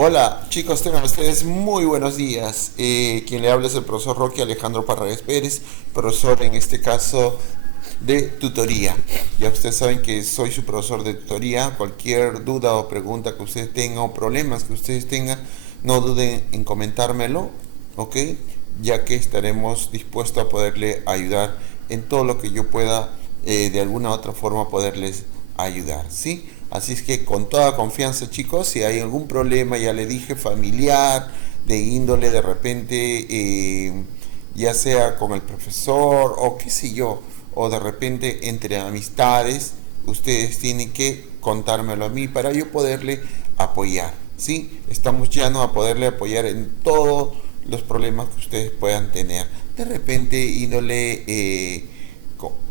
Hola chicos, tengan ustedes muy buenos días. Quien le habla es el profesor Roque Alejandro Parragués Pérez, profesor en este caso de tutoría. Ya ustedes saben que soy su profesor de tutoría. Cualquier duda o pregunta que ustedes tengan o problemas que ustedes tengan, no duden en comentármelo, ¿ok? Ya que estaremos dispuestos a poderle ayudar en todo lo que yo pueda, de alguna u otra forma poderles ayudar, ¿sí? Así es que con toda confianza, chicos, si hay algún problema, ya le dije, familiar, de índole de repente, ya sea con el profesor o qué sé yo, o de repente entre amistades, ustedes tienen que contármelo a mí para yo poderle apoyar, ¿sí? Estamos ya no a poderle apoyar en todos los problemas que ustedes puedan tener. De repente, índole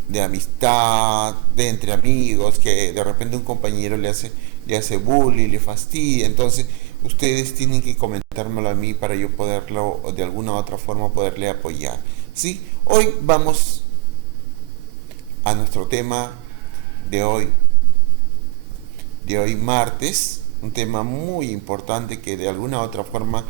de amistad, de entre amigos, que de repente un compañero le hace bullying, le fastidia. Entonces, ustedes tienen que comentármelo a mí para yo poderlo, de alguna u otra forma, poderle apoyar. ¿Sí? Hoy vamos a nuestro tema de hoy, martes, un tema muy importante que de alguna u otra forma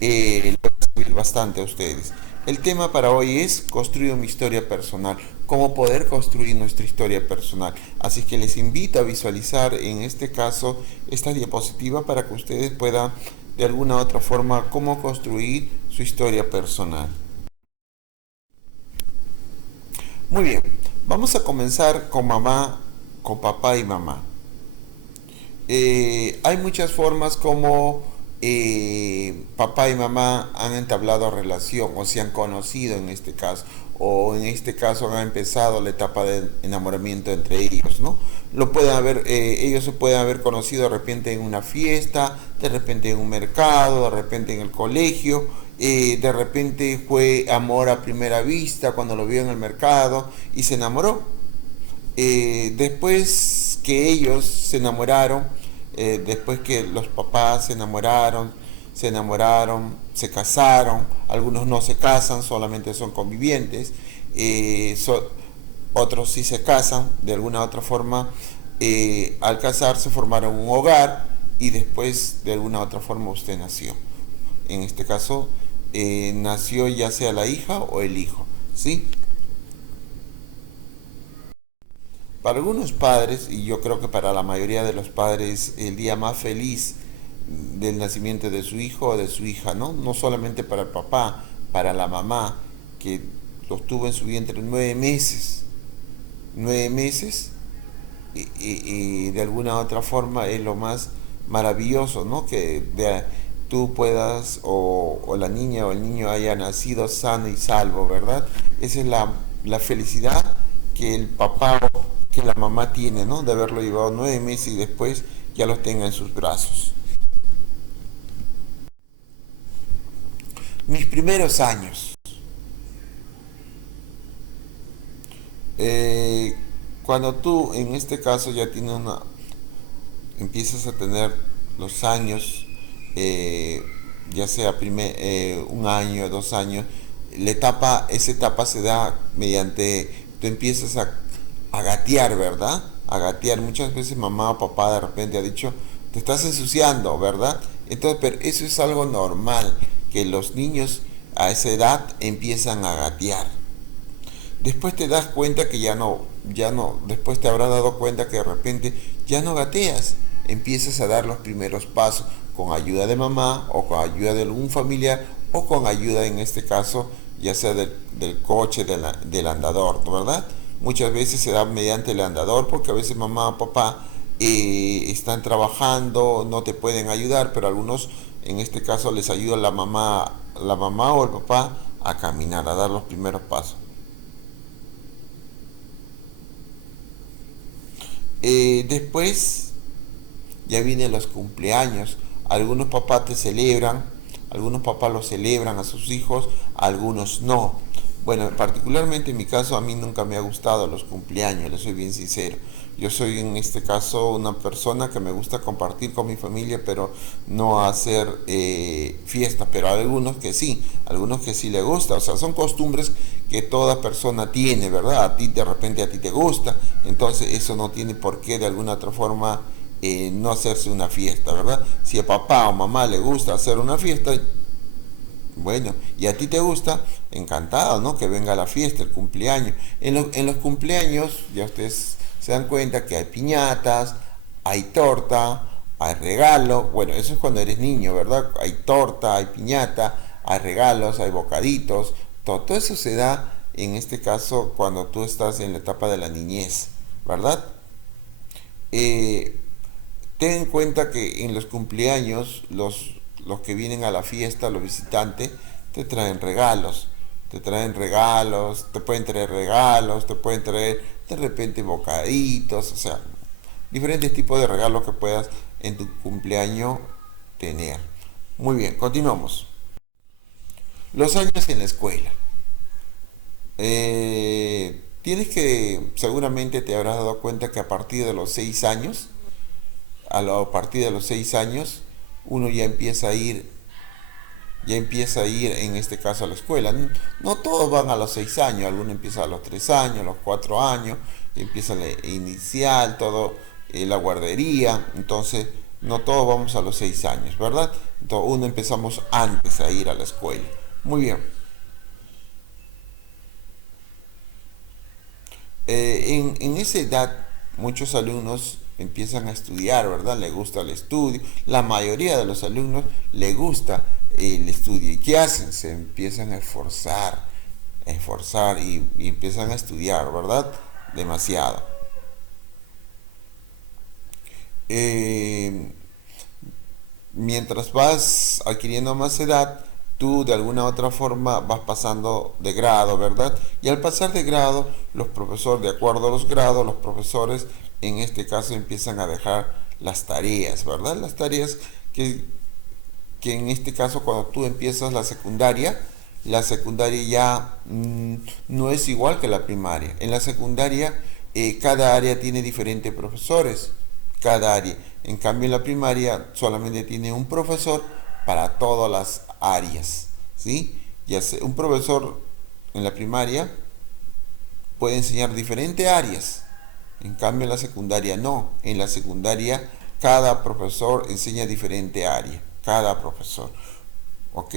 le va a servir bastante a ustedes. El tema para hoy es construir una historia personal, cómo poder construir nuestra historia personal. Así que les invito a visualizar en este caso esta diapositiva para que ustedes puedan de alguna u otra forma cómo construir su historia personal. Muy bien, vamos a comenzar con mamá, con papá y mamá. Hay muchas formas como papá y mamá han entablado relación o se han conocido en este caso, o en este caso han empezado la etapa de enamoramiento entre ellos, ¿no? Lo pueden haber, ellos se pueden haber conocido de repente en una fiesta, de repente en un mercado, de repente en el colegio, de repente fue amor a primera vista cuando lo vio en el mercado y se enamoró. Después que ellos se enamoraron, después que los papás se enamoraron, se casaron, algunos no se casan, solamente son convivientes, otros sí se casan, de alguna u otra forma, al casarse formaron un hogar y después de alguna u otra forma usted nació. En este caso, nació ya sea la hija o el hijo, ¿sí? Para algunos padres, y yo creo que para la mayoría de los padres, el día más feliz del nacimiento de su hijo o de su hija, ¿no? No solamente para el papá, para la mamá, que los tuvo en su vientre 9 meses. 9 meses y de alguna u otra forma es lo más maravilloso, ¿no? Que tú puedas o la niña o el niño haya nacido sano y salvo, ¿verdad? Esa es la felicidad que el papá o que la mamá tiene, ¿no? De haberlo llevado 9 meses y después ya lo tenga en sus brazos. Mis primeros años. Eh, Cuando tú en este caso ya tienes empiezas a tener los años, eh, ya sea un año, 2 años, esa etapa se da mediante, tú empiezas a gatear, ¿verdad? A gatear. Muchas veces mamá o papá de repente ha dicho, te estás ensuciando, ¿verdad? Entonces, pero eso es algo normal, que los niños a esa edad empiezan a gatear. Después te das cuenta que ya no, después te habrás dado cuenta que de repente ya no gateas, empiezas a dar los primeros pasos con ayuda de mamá o con ayuda de algún familiar o con ayuda en este caso ya sea del coche, del andador, ¿verdad? Muchas veces se da mediante el andador porque a veces mamá o papá están trabajando, no te pueden ayudar, pero algunos en este caso les ayuda la mamá o el papá a caminar, a dar los primeros pasos. Después ya vienen los cumpleaños. Algunos papás te celebran, algunos papás los celebran a sus hijos, algunos no. Bueno, particularmente en mi caso a mí nunca me ha gustado los cumpleaños, les soy bien sincero. Yo soy en este caso una persona que me gusta compartir con mi familia, pero no hacer fiestas, pero hay algunos que sí le gusta, o sea, son costumbres que toda persona tiene, ¿verdad? A ti de repente a ti te gusta, entonces eso no tiene por qué de alguna otra forma no hacerse una fiesta, ¿verdad? Si a papá o mamá le gusta hacer una fiesta, bueno, y a ti te gusta, encantado, ¿no? Que venga la fiesta, el cumpleaños. En los cumpleaños, ya ustedes se dan cuenta que hay piñatas, hay torta, hay regalo. Bueno, eso es cuando eres niño, ¿verdad? Hay torta, hay piñata, hay regalos, hay bocaditos. Todo eso se da, en este caso, cuando tú estás en la etapa de la niñez, ¿verdad? Eh, Ten en cuenta que en los cumpleaños los que vienen a la fiesta, los visitantes, te traen regalos. Te traen regalos, te pueden traer regalos, te pueden traer de repente bocaditos, o sea, diferentes tipos de regalos que puedas en tu cumpleaños tener. Muy bien, continuamos. Los años en la escuela. Tienes que, seguramente te habrás dado cuenta que a partir de los 6 años, a partir de los 6 años, uno ya empieza a ir en este caso a la escuela. No, no todos van a los 6 años, algunos empiezan a los 3 años, a los 4 años, empieza la inicial, todo, la guardería, entonces no todos vamos a los 6 años, ¿verdad? Entonces uno empezamos antes a ir a la escuela. Muy bien. En esa edad muchos alumnos empiezan a estudiar, ¿verdad? Le gusta el estudio. La mayoría de los alumnos le gusta el estudio. ¿Y qué hacen? Se empiezan a esforzar y empiezan a estudiar, ¿verdad? Demasiado. Eh, Mientras vas adquiriendo más edad, tú de alguna u otra forma vas pasando de grado, ¿verdad? Y al pasar de grado, los profesores, de acuerdo a los grados, los profesores en este caso empiezan a dejar las tareas, ¿verdad? Las tareas que, que en este caso cuando tú empiezas la secundaria ya no es igual que la primaria. En la secundaria cada área tiene diferentes profesores, cada área. En cambio en la primaria solamente tiene un profesor para todas las áreas, ¿sí? Ya sea un profesor en la primaria puede enseñar diferentes áreas. En cambio en la secundaria no. En la secundaria cada profesor enseña diferente área. Cada profesor. ¿Ok?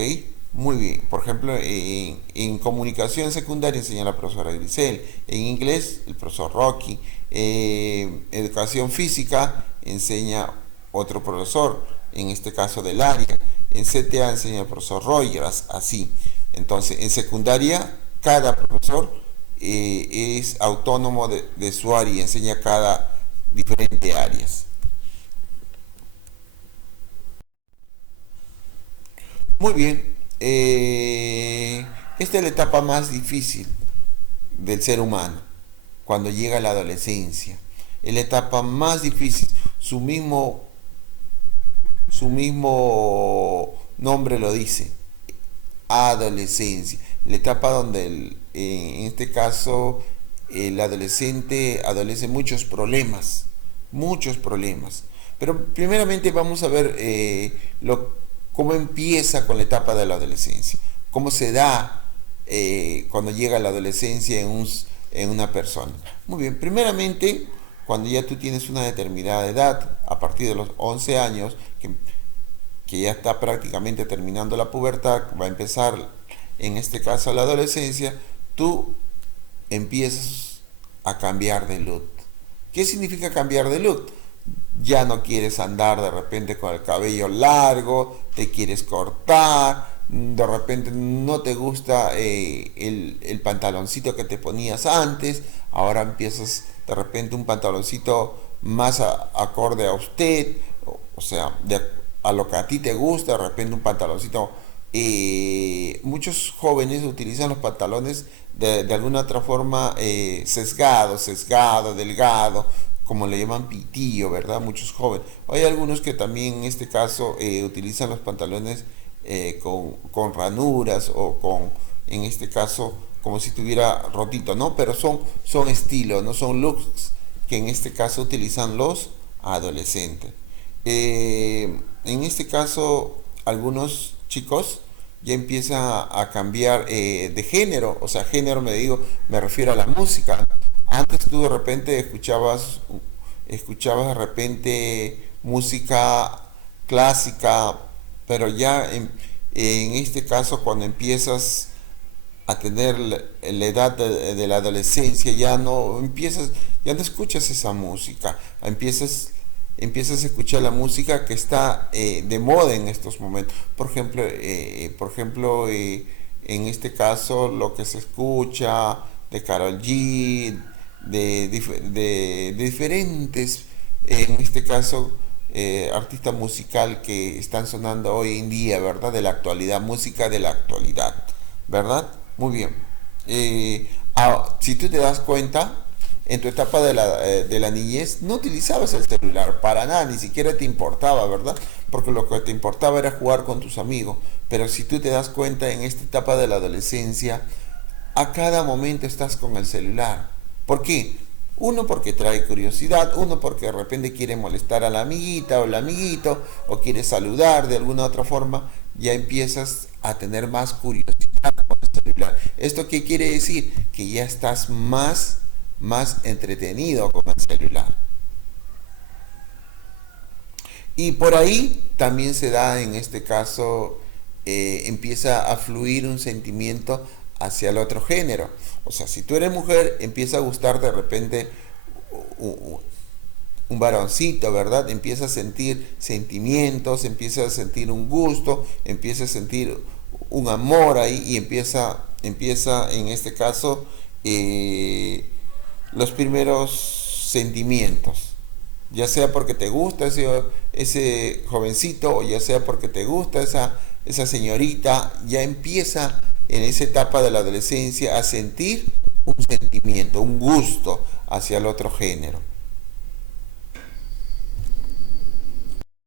Muy bien. Por ejemplo, en comunicación secundaria enseña la profesora Grisel. En inglés, el profesor Rocky. Educación física enseña otro profesor, en este caso del área. En CTA enseña el profesor Rogers, así. Entonces, en secundaria, cada profesor es autónomo de su área y enseña cada diferente áreas. Muy bien. Esta es la etapa más difícil del ser humano, cuando llega la adolescencia. Es la etapa más difícil. Su mismo nombre lo dice. Adolescencia. La etapa donde en este caso el adolescente adolece muchos problemas. Muchos problemas. Pero primeramente vamos a ver cómo empieza con la etapa de la adolescencia. Cómo se da cuando llega la adolescencia en una persona. Muy bien, primeramente, cuando ya tú tienes una determinada edad, a partir de los 11 años, que ya está prácticamente terminando la pubertad, va a empezar en este caso la adolescencia, tú empiezas a cambiar de look. ¿Qué significa cambiar de look? Ya no quieres andar de repente con el cabello largo, te quieres cortar, de repente no te gusta el pantaloncito que te ponías antes, ahora empiezas de repente un pantaloncito más acorde a usted, o sea, a lo que a ti te gusta, de repente un pantaloncito. Muchos jóvenes utilizan los pantalones de alguna otra forma sesgado, delgado, como le llaman pitillo, ¿verdad? Muchos jóvenes. Hay algunos que también en este caso utilizan los pantalones con ranuras o en este caso, como si tuviera rotito, ¿no? Pero son estilos, no son looks que en este caso utilizan los adolescentes. En este caso, algunos chicos ya empiezan a cambiar de género, o sea, género me refiero a la música. Antes tú de repente escuchabas escuchabas de repente música clásica, pero ya en este caso cuando empiezas a tener la edad de la adolescencia, ya no escuchas esa música, empiezas a escuchar la música que está de moda en estos momentos. Por ejemplo, en este caso lo que se escucha de Karol G, de diferentes, en este caso, artistas musical que están sonando hoy en día, ¿verdad? De la actualidad, música de la actualidad, ¿verdad? Muy bien. Si tú te das cuenta, en tu etapa de la niñez no utilizabas el celular para nada, ni siquiera te importaba, ¿verdad? Porque lo que te importaba era jugar con tus amigos. Pero si tú te das cuenta, en esta etapa de la adolescencia, a cada momento estás con el celular. ¿Por qué? Uno porque trae curiosidad, uno porque de repente quiere molestar a la amiguita o el amiguito, o quiere saludar de alguna otra forma, ya empiezas a tener más curiosidad con el celular. ¿Esto qué quiere decir? Que ya estás más entretenido con el celular. Y por ahí también se da, en este caso, empieza a fluir un sentimiento hacia el otro género. O sea, si tú eres mujer, empieza a gustar de repente un varoncito, ¿verdad? Empieza a sentir sentimientos, empieza a sentir un gusto, empieza a sentir un amor ahí y empieza en este caso, los primeros sentimientos, ya sea porque te gusta ese jovencito o ya sea porque te gusta esa señorita, ya empieza en esa etapa de la adolescencia a sentir un sentimiento, un gusto hacia el otro género.